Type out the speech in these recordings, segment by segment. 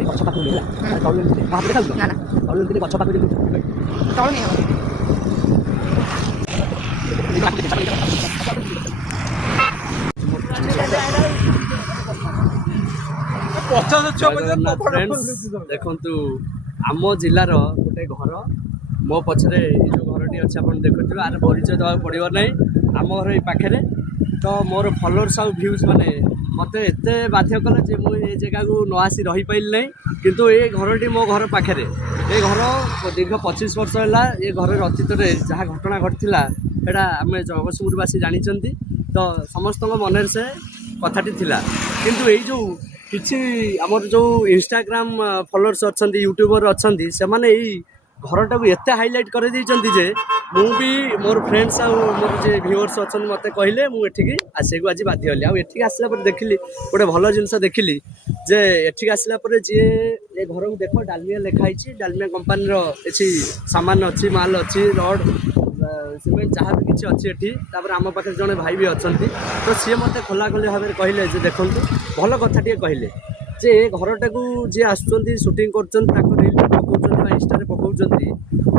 ଆମେ ଗଛ ପାଖକୁ ହେଲା ତଳୁ ଏମିତି ହାତ ଦେଖାଉଛୁ ନା ତଳୁ ଏମିତି ଗଛ ପାଖକୁ ଯେମିତି ତଳୁ ନେଇ ହେବ देखु आम जिलार गोटे घर मो पछरे जो घरटी अच्छे आप देखुए आर परिचय देवा पड़ो ना आम घर ये पाखे तो मोर फलोअर्स आउ भ्यूज मैंने मत एत बाध्य कले मुझे जगह को न आसी रही पाइल ना किंतु ये घरटी मो घर पाखे ये घर दीर्घ 25 वर्ष है ये घर अतीत जहाँ घटना घटीला एटा आम जगतसिंहपुरवासी जानते तो समस्त मन से कथाटी थिला किंतु ये जो किसी आमर जो इंस्टाग्राम फॉलोअर्स अच्छा यूट्यूबर अच्छा से मैंने यही घरटा को एत हाइलाइट कर जे मुझे मोर फ्रेंड्स आ मोर जे व्यूअर्स अच्छा मत कहले मुझे आसे को आज बाध्य हली आठी आसला देखिली गोटे भल जिनस देखिली जे एठी आसला जी ये घर को देख डालमिया लिखाई डालमिया कंपानी किसी सामान अच्छी माल अच्छी रड सीमेंट जहाँ भी किसी अच्छी एठी आम पाखे जड़े भाई भी अच्छा तो सी मत खोला खोली भाव में कहले देखु भल कथा कहले जे घरटा को जी आसुँच सुटिंग कर पकाउं इंस्टा पकाउं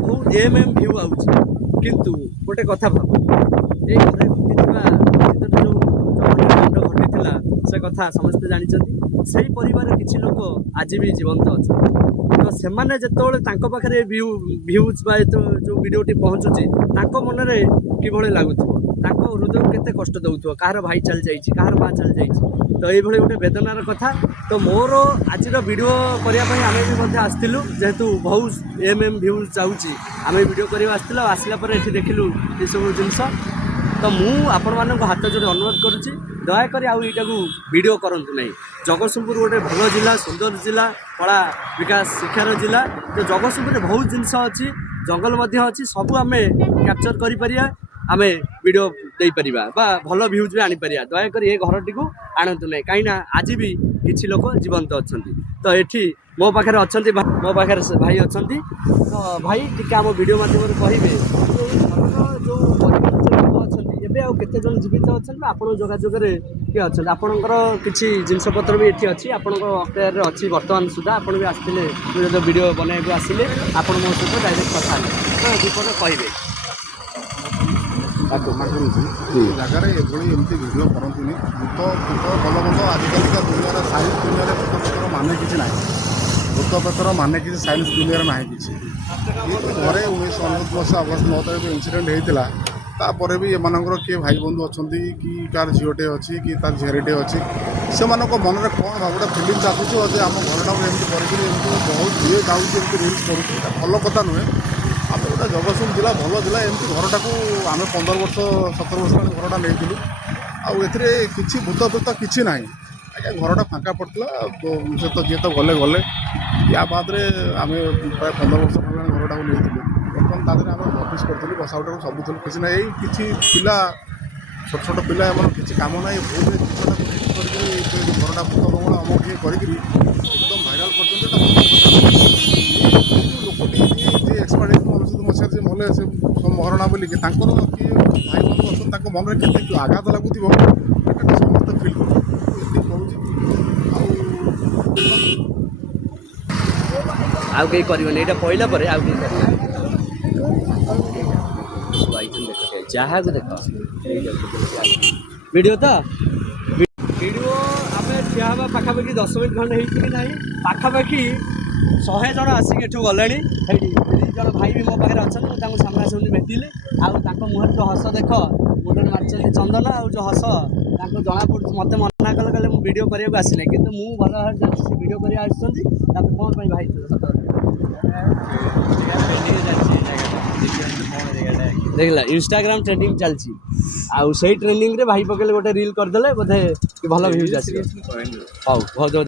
बहुत एम भ्यू आउच किंतु गोटे कथा भाव ये घरे घटी जो घटी से कथा समस्ते जानते से परिवार किसी लोक आज भी जीवंत अच्छा तो से जो पाखे भ्यूज जो वीडियोटी पहुँचुची मन में किभली लगुव हृदय केते कष्ट दौथो कहार भाई चल जाइए कहार माँ चल जाइए तो ये गोटे वेदनार कथा तो मोर आज वीडियो करने आम भी आसलु जेहेतु बहुत एम भ्यूज जाऊँगी आम वीडियो करवा आसला ये देखिलु ये सब जिनस तो मुझे हाथ जोड़े अनुरोध करुँची दयाकोरी आईटा को वीडियो करंतु नहीं जगतसिंहपुर गोटे भल जिला सुंदर जिला कला विकास शिक्षार जिला तो जगतसिंहपुर बहुत जिनस अच्छी जंगल अच्छी सबू आम कैप्चर कर आम वीडियो दे परिबा बा भल भ्यूज भी आनीपर दयाकोरी ये घरटी को आणतु नहीं कहीं आज भी किसी लोक जीवंत अच्छा तो ये मो पाखे अच्छा मो पाखे भाई अच्छा तो भाई टी आम वीडियो माध्यम कहे जो केते जन जीवित अच्छा आप जोगाजोग किए अच्छा आपंकर किसी जिनपतर भी ये अच्छी आप अच्छी बर्तमान सुधा आप भी आसते जो वीडियो बनवाक आसिले आप मो सहित डायरेक्ट कथा तो दीपद कहे जगार ये एमती भिड करतुनि भूत भूत भल मत आजिका दुनिया साइंस दुनिया भूत पेतर माने कि ना भूत पेतर माने कि साइंस दुनिया ना कि घरे 1999 मसीहा अगस्त 9 तारीख इनसीडेंट होता तापर भी एमर किए भाई बंधु अच्छा कि कार झीटे अच्छी कि तार झेरीटे अच्छी से मन में कौन भाव गोटे फिल्म चाहूँ आम घरटा एमती कर बहुत ये जाऊँगी रिल्स कर भल कथा नुहे आम गोटे जगतसिंहपुर जिला भल जिला एमती घरटा को आम 15 वर्ष 17 वर्ष घरटा नहीं आउे कि भूत प्रेत किसी ना आज्ञा घरटा फाँका पड़ता से तो जी तो गले गले या बाद आम प्राय 15 वर्ष घरटा को नहीं बर्तमान तादेह आम ऑफिस करूँ बसा उठा सबुत किसी ना यही किसी पिला छोट छोट पिला किसी काम ना बहुत जिनसा घरटा भूत बंगला अमुक ये कर एकदम भाइराल कर लोकटी जी एक्सपर्ट 1999 मसीह जी मले से महारणा बोलिए किए भाई बंधु अच्छा मन में केते आघात लगुव समस्त फिल कर आउ कहीं करबनी यहाँ पहला पर आउ कहीं जहाँ को देख वीडियो तो वीडियो आम ठिया हाँ पाखापाखि 10 मिनट खंडे होना पाखापाखि 100 जन आसिक एठू गले जन भाई भी मो पाखे अच्छा मुझे सामना सामने भेटिले आउ मुहर जो हस देख मुंडे मार्च चंदन आउ जो हस जना पड़ मत मना कले कले वीडियो करने आसिले कि मुझे भल भाव जानी से वीडियो कर कौन भाई देखला इंस्टाग्राम ट्रेंडिंग चलती आउ से ट्रेंडिंग रे भाई पकड़े गोटे रील करदे बोधे भल भ्यूज आस बहुत